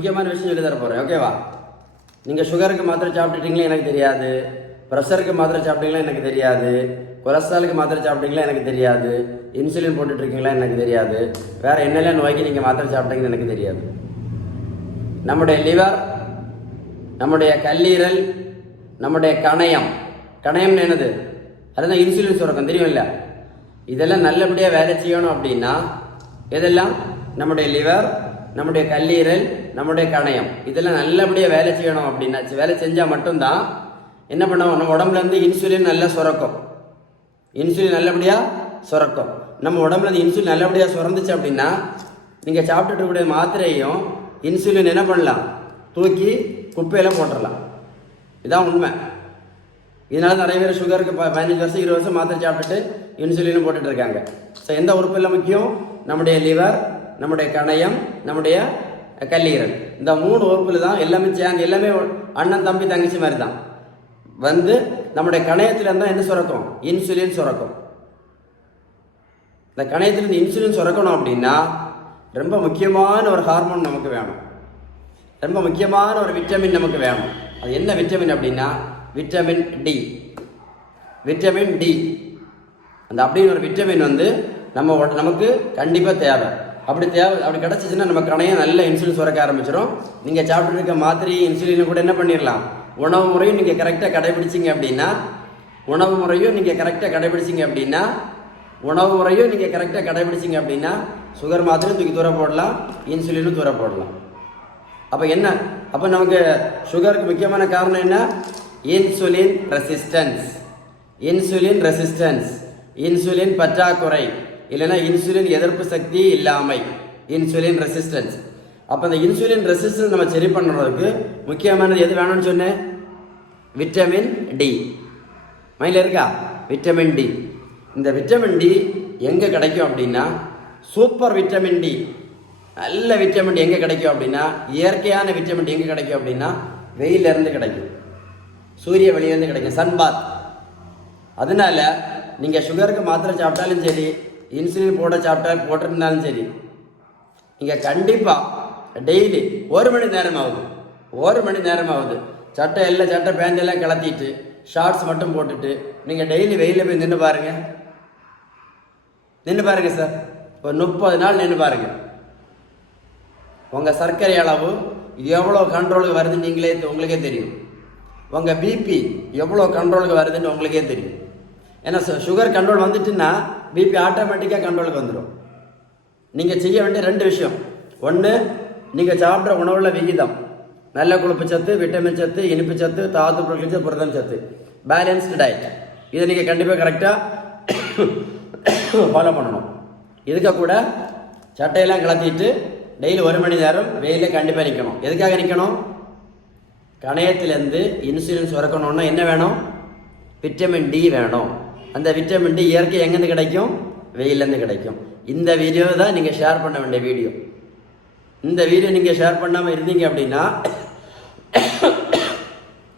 முக்கியமான விஷயம் சொல்லி தர போகிறேன், ஓகேவா? நீங்கள் சுகருக்கு மாத்திரை சாப்பிட்டுட்டீங்களா எனக்கு தெரியாது, ப்ரெஷருக்கு மாத்திரை சாப்பிட்டீங்களா எனக்கு தெரியாது, கொலஸ்ட்ராலுக்கு மாத்திரை சாப்பிட்டீங்களா எனக்கு தெரியாது, இன்சுலின் போட்டுட்ருக்கீங்களா எனக்கு தெரியாது, வேறு என்னெல்லாம் நோய்க்கு நீங்கள் மாத்திரை சாப்பிட்டீங்கன்னு எனக்கு தெரியாது. நம்முடைய லிவர், நம்முடைய கல்லீரல், நம்முடைய கணையம்னு என்னது? அதுதான் இன்சுலின் சுரக்கம், தெரியும் இல்லை? இதெல்லாம் நல்லபடியாக வேலை செய்யணும் அப்படின்னா இதெல்லாம் நம்முடைய லிவர், நம்முடைய கல்லீரல், நம்முடைய கணையம் இதெல்லாம் நல்லபடியாக வேலை செய்யணும் அப்படின்னா வேலை செஞ்சால் மட்டும்தான் என்ன பண்ணுவோம், நம்ம உடம்புலேருந்து இன்சுலின் நல்லா சுரக்கும். இன்சுலின் நல்லபடியாக சுரக்கும். நம்ம உடம்புலேருந்து இன்சுலின் நல்லபடியாக சுரந்துச்சு அப்படின்னா நீங்கள் சாப்பிட்டுட்டு இருக்கக்கூடிய மாத்திரையும் இன்சுலின் என்ன பண்ணலாம், தூக்கி குப்பையில் போட்டுடலாம். இதுதான் உண்மை. இதனால நிறைய பேர் சுகருக்கு 15 வருஷம் 20 வருஷம் மாத்திரை சாப்பிட்டுட்டு இன்சுலினும் போட்டுட்டு இருக்காங்க. ஸோ எந்த உறுப்பில் முக்கியம்? நம்முடைய லிவர், நம்முடைய கணையம், நம்முடைய கல்லீரல். இந்த 3 உறுப்பில் தான் எல்லாமே சேர்ந்து, எல்லாமே அண்ணன் தம்பி தங்கச்சி மாதிரி தான். நம்முடைய கணையத்தில் இருந்தால் என்ன சுரக்கும்? இன்சுலின் சுரக்கும். இந்த கணையத்திலிருந்து இன்சுலின் சுரக்கணும் அப்படின்னா ரொம்ப முக்கியமான ஒரு ஹார்மோன் நமக்கு வேணும், ரொம்ப முக்கியமான ஒரு விட்டமின் நமக்கு வேணும். அது என்ன விட்டமின் அப்படின்னா விட்டமின் டி. விட்டமின் டி அந்த அப்படின்னு ஒரு விட்டமின் நமக்கு கண்டிப்பாக தேவை. அப்படி கிடச்சிச்சின்னா நம்ம கணையம் நல்ல இன்சுலின் சுரக்க ஆரம்பிச்சிடும். நீங்கள் சாப்பிட்டு இருக்க மாத்திரை இன்சுலினை கூட என்ன பண்ணிடலாம், உணவு முறையும் நீங்கள் கரெக்டாக கடைபிடிச்சிங்க அப்படின்னா சுகர் மாத்திரையும் தூக்கி தூர போடலாம், இன்சுலினும் தூர போடலாம். அப்போ நமக்கு சுகருக்கு முக்கியமான காரணம் என்ன? இன்சுலின் ரெசிஸ்டன்ஸ், இன்சுலின் பற்றாக்குறை, இல்லைன்னா இன்சுலின் எதிர்ப்பு சக்தி இல்லாமை, இன்சுலின் ரெசிஸ்டன்ஸ். அப்போ இந்த இன்சுலின் ரெசிஸ்டன்ஸ் நம்ம சரி பண்ணுறதுக்கு முக்கியமானது எது வேணும்னு சொன்னேன்? Vitamin D. மைண்டில் இருக்கா? Vitamin D. இந்த விட்டமின் டி எங்கே கிடைக்கும் அப்படின்னா சூப்பர் விட்டமின் டி, நல்ல விட்டமின் டி எங்கே கிடைக்கும் அப்படின்னா, இயற்கையான விட்டமின் டி எங்கே கிடைக்கும் அப்படின்னா வெயிலிருந்து கிடைக்கும், சூரிய வெளியிலேருந்து கிடைக்கும், சன்பாத். அதனால நீங்கள் சுகருக்கு மாத்திரை சாப்பிட்டாலும் சரி, இன்சுலின் போட்டிருந்தாலும் சரி, நீங்கள் கண்டிப்பாக டெய்லி 1 மணி நேரமாகுது சட்டை பேண்ட் எல்லாம் கலத்திட்டு ஷார்ட்ஸ் மட்டும் போட்டுட்டு நீங்கள் டெய்லி வெயிலில் போய் நின்று பாருங்க சார். ஒரு 30 நாள் நின்று பாருங்க. உங்கள் சர்க்கரை அளவு எவ்வளோ கண்ட்ரோலுக்கு வருதுன்னு உங்களுக்கே தெரியும். உங்கள் பிபி எவ்வளோ கண்ட்ரோலுக்கு வருதுன்னு உங்களுக்கே தெரியும். ஏன்னா சுகர் கண்ட்ரோல் வந்துட்டுன்னா பிபி ஆட்டோமேட்டிக்காக கண்ட்ரோலுக்கு வந்துடும். நீங்கள் செய்ய வேண்டிய 2 விஷயம். ஒன்று, நீங்கள் சாப்பிட்ற உணவுல விகிதம், நல்ல கொழுப்பு சத்து, விட்டமின் சத்து, இனிப்பு சத்து, தாது பொருட்கள் சத்து, புரதம் சத்து, பேலன்ஸ்டு டயட். இதை நீங்கள் கண்டிப்பாக கரெக்டாக ஃபாலோ பண்ணணும். இதுக்கு கூட சட்டையெல்லாம் கலத்திட்டு டெய்லி 1 மணி நேரம் வெயிலில் கண்டிப்பாக நிற்கணும். எதுக்காக நிற்கணும்? கணையத்திலேருந்து இன்சுலின் சுரக்கணும்னா என்ன வேணும்? விட்டமின் டி வேணும். அந்த விட்டமின் டி இயற்கை எங்கேருந்து கிடைக்கும்? வெயிலேருந்து கிடைக்கும். இந்த வீடியோ தான் நீங்கள் ஷேர் பண்ண வேண்டிய வீடியோ. இந்த வீடியோ நீங்கள் ஷேர் பண்ணாமல் இருந்தீங்க அப்படின்னா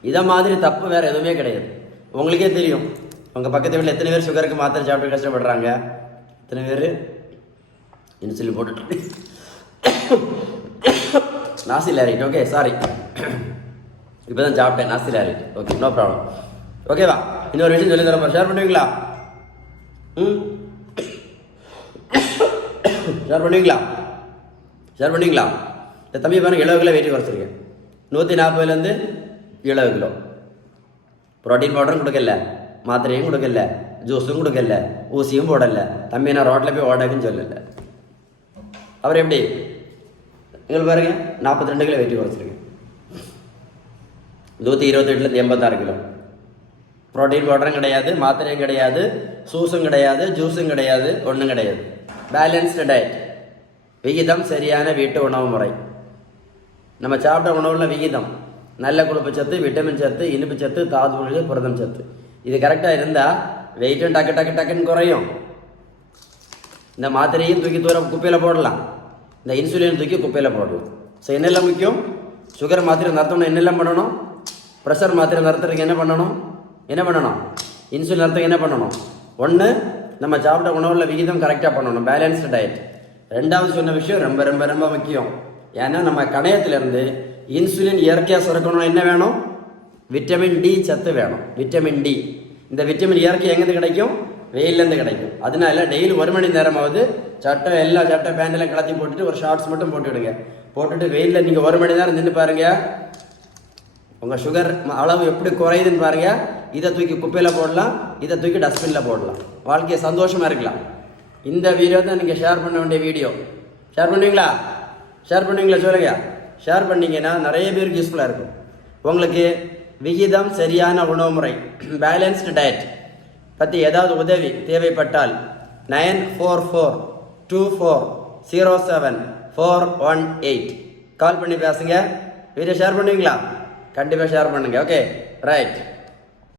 இதை மாதிரி தப்பு வேறு எதுவுமே கிடையாது. உங்களுக்கே தெரியும், உங்கள் பக்கத்து வீட்டில் எத்தனை பேர் சுகருக்கு மாத்திரை சாப்பிட்டு கஷ்டப்படுறாங்க, எத்தனை பேர் இன்சுலின் போட்டுட்டு நாசில் ஏறிட்டு. ஓகே, சாரி, இப்போ தான் சாப்பிட்டேன், நாசில் ஏறிட்டு. Okay, no problem. ஓகேவா? இன்னொரு விஷயம் சொல்லி தரப்போ ஷேர் பண்ணுவீங்களா? ஷேர் பண்ணுவீங்களா? இந்த தம்பி பாருங்க, 70 கிலோ வெயிட் குறைச்சிருக்கேன். 140லேருந்து 70 கிலோ. ப்ரோட்டீன் பவுடரும் கொடுக்கல, மாத்திரையும் கொடுக்கல, ஜூஸும் கொடுக்கல, ஊசியும் போடல. தம்பி நான் ரோட்டில் போய் ஓடக்குன்னு சொல்லலை. அவர் எப்படி? நீங்கள் பாருங்க, 42 கிலோ வெயிட் குறைச்சிருக்கேன். 128லேருந்து 86 கிலோ. ப்ரோட்டீன் பவுடரும் கிடையாது, மாத்திரையும் கிடையாது, சூஸும் கிடையாது, ஜூஸும் கிடையாது, ஒன்றும் கிடையாது. பேலன்ஸ்டு டயட், விகிதம் சரியான வீட்டு உணவு முறை. நம்ம சாப்பிட்ட உணவுல விகிதம், நல்ல கொழுப்பு சத்து, விட்டமின் சத்து, இனிப்பு சத்து, தாது பொருட்கள், புரதம் சத்து, இது கரெக்டாக இருந்தால் வெயிட்டும் டக்குன்னு குறையும். இந்த மாத்திரையும் தூக்கி குப்பையில் போடலாம், இந்த இன்சுலின் தூக்கி குப்பையில் போடலாம். ஸோ என்னெல்லாம் முக்கியம்? சுகர் மாத்திரை நிறுத்தணும், என்னெல்லாம் பண்ணணும்? ப்ரெஷர் மாத்திரை நிறுத்துறதுக்கு என்ன பண்ணணும்? இன்சுலின் நிறுத்தம் என்ன பண்ணணும்? ஒன்று, நம்ம சாப்பிட்ட உணவுல விகிதம் கரெக்டாக பண்ணணும், பேலன்ஸ்டு டயட். 2வது சொன்ன விஷயம் ரொம்ப ரொம்ப ரொம்ப முக்கியம், ஏன்னா நம்ம கணையத்திலேருந்து இன்சுலின் இயற்கையாக சுரக்கணும் என்ன வேணும்? விட்டமின் டி சத்து வேணும். விட்டமின் டி, இந்த விட்டமின் இயற்கை எங்கேருந்து கிடைக்கும்? வெயிலேருந்து கிடைக்கும். அதனால டெய்லி 1 மணி நேரமாவது எல்லா சட்டை பேண்டெல்லாம் கலத்தி போட்டுட்டு ஒரு ஷார்ட்ஸ் மட்டும் போட்டுவிடுங்க. போட்டுட்டு வெயிலில் நீங்கள் 1 மணி நேரம் நின்று பாருங்கள், உங்கள் சுகர் அளவு எப்படி குறையுதுன்னு பாருங்கள். இதை தூக்கி குப்பையில் போடலாம், இதை தூக்கி டஸ்ட்பினில் போடலாம். வாழ்க்கையை சந்தோஷமாக இருக்கலாம். இந்த வீடியோ தான் நீங்கள் ஷேர் பண்ண வேண்டிய வீடியோ. ஷேர் பண்ணுவீங்களா? ஷேர் பண்ணுவீங்களா சொல்லுங்கள். ஷேர் பண்ணிங்கன்னா நிறைய பேருக்கு யூஸ்ஃபுல்லாக இருக்கும். உங்களுக்கு விகிதம் சரியான உணவு முறை, பேலன்ஸ்டு டயட் பற்றி ஏதாவது உதவி தேவைப்பட்டால் 9424070418 கால் பண்ணி பேசுங்க. வீடியோ ஷேர் பண்ணுவீங்களா? கண்டிப்பாக ஷேர் பண்ணுங்கள். Okay, right.